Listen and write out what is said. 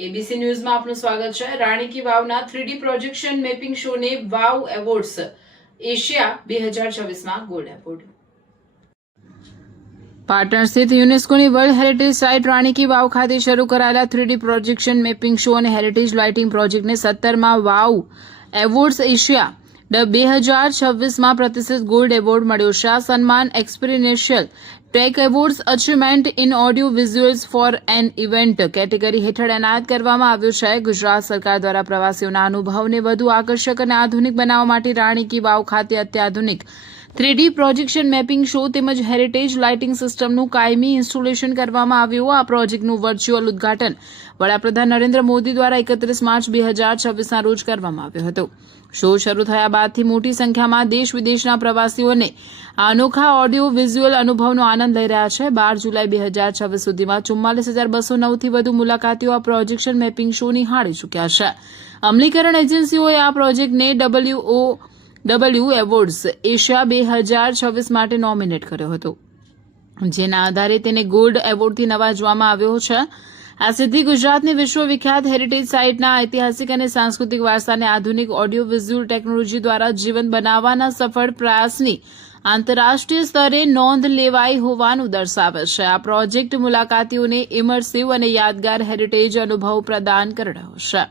ABC ન્યૂઝમાં આપનું સ્વાગત છે। Rani ki Vav 3D projection mapping શોને વાવ એવોર્ડ્સ એશિયા 2024માં ગોલ્ડ એવોર્ડ। પાટણ સ્થિત યુનેસ્કોની world heritage site Rani ki Vav ખાતે શરૂ કરાયેલા 3D પ્રોજેક્શન મેપિંગ શો અને હેરિટેજ લાઇટિંગ પ્રોજેક્ટને 17માં વાવ એવોર્ડ્સ એશિયા 2026માં પ્રતિષ્ઠિત ગોલ્ડ એવોર્ડ મળ્યો છે। આ સન્માન experiential tech awards achievement in audio visuals for an event category હેઠળ એનાયત કરવામાં આવ્યો છે। ગુજરાત સરકાર દ્વારા પ્રવાસીઓના અનુભવને વધુ આકર્ષક અને આધુનિક બનાવવા માટે રાણી કી વાવ ખાતે અત્યાધુનિક 3D પ્રોજેક્શન મેપિંગ શો તેમજ હેરિટેજ લાઇટિંગ સિસ્ટમનું કાયમી ઇન્સ્ટોલેશન કરવામાં આવ્યું। આ પ્રોજેક્ટનું વર્ચ્યુઅલ ઉદ્ઘાટન વડાપ્રધાન નરેન્દ્ર મોદી દ્વારા 31 માર્ચ 2026ના રોજ કરવામાં આવ્યો હતો। શો શરૂ થયા બાદથી મોટી સંખ્યામાં દેશ વિદેશના પ્રવાસીઓને આ અનોખા ઓડિયો વિઝ્યુઅલ અનુભવનો આનંદ લઈ રહ્યા છે। 12 જુલાઈ 2026 સુધીમાં 44,209થી વધુ મુલાકાતીઓ આ પ્રોજેક્શન મેપિંગ શો નિહાળી ચૂક્યા છે। અમલીકરણ એજન્સીઓએ આ પ્રોજેક્ટને WOW એવોર્ડ્સ એશિયા 2026 માટે નોમિનેટ કર્યો હતો, જેના આધારે તેને ગોલ્ડ એવોર્ડથી નવાજવામાં આવ્યો છે। આ સિદ્ધિ ગુજરાતની વિશ્વવિખ્યાત હેરિટેજ સાઇટના ઐતિહાસિક અને સાંસ્કૃતિક વારસાને આધુનિક ઓડિયો વિઝ્યુઅલ ટેકનોલોજી દ્વારા જીવંત બનાવવાના સફળ પ્રયાસની આંતરરાષ્ટ્રીય સ્તરે નોંધ લેવાઈ હોવાનું દર્શાવે છે। આ પ્રોજેક્ટ મુલાકાતીઓને ઇમર્સિવ અને યાદગાર હેરિટેજ અનુભવ પ્રદાન કરી રહ્યો છે।